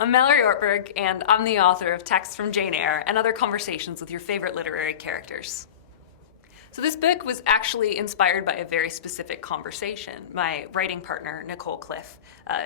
I'm Mallory Ortberg, and I'm the author of Texts from Jane Eyre and other conversations with your favorite literary characters. So this book was actually inspired by a very specific conversation. My writing partner, Nicole Cliff,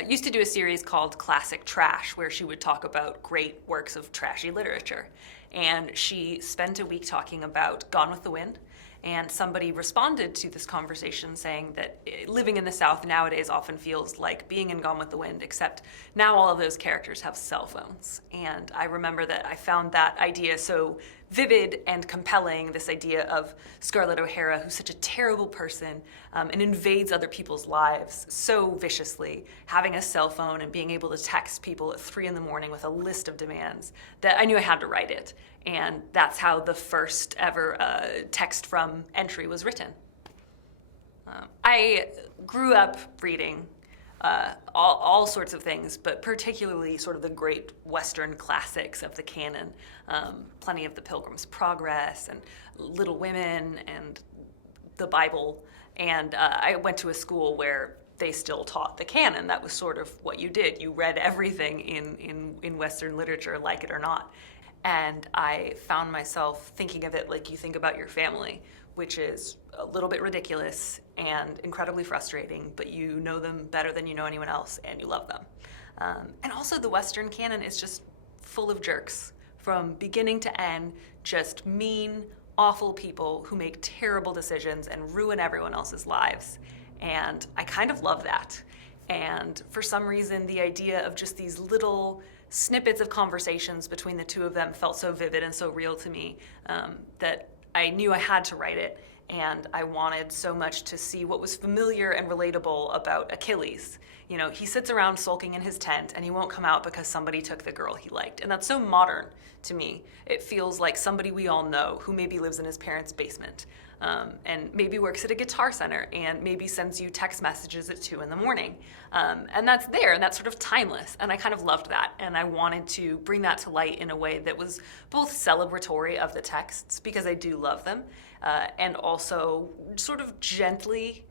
used to do a series called Classic Trash, where she would talk about great works of trashy literature. And she spent a week talking about Gone with the Wind, and somebody responded to this conversation saying that living in the South nowadays often feels like being in Gone with the Wind, except now all of those characters have cell phones. And I remember that I found that idea so vivid and compelling, this idea of Scarlett O'Hara, who's such a terrible person and invades other people's lives so viciously, having a cell phone and being able to text people at 3 in the morning with a list of demands, that I knew I had to write it. And that's how the first ever text from entry was written. I grew up reading all sorts of things, but particularly sort of the great Western classics of the canon. Plenty of The Pilgrim's Progress and Little Women and the Bible. And I went to a school where they still taught the canon. That was sort of what you did. You read everything in Western literature, like it or not. And I found myself thinking of it like you think about your family, which is a little bit ridiculous and incredibly frustrating, but you know them better than you know anyone else, and you love them. And also the Western canon is just full of jerks, from beginning to end, just mean, awful people who make terrible decisions and ruin everyone else's lives. And I kind of love that. And for some reason, the idea of just these little snippets of conversations between the two of them felt so vivid and so real to me that I knew I had to write it. And I wanted so much to see what was familiar and relatable about Achilles. You know, he sits around sulking in his tent and he won't come out because somebody took the girl he liked. And that's so modern to me. It feels like somebody we all know who maybe lives in his parents' basement and maybe works at a guitar center and maybe sends you text messages at 2 in the morning. And that's there, and that's sort of timeless. And I kind of loved that. And I wanted to bring that to light in a way that was both celebratory of the texts, because I do love them, and also sort of gently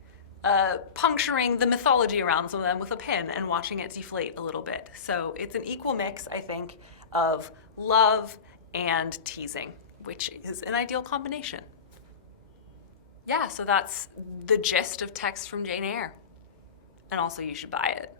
puncturing the mythology around some of them with a pin and watching it deflate a little bit. So it's an equal mix, I think, of love and teasing, which is an ideal combination. Yeah, so that's the gist of Texts from Jane Eyre. And also you should buy it.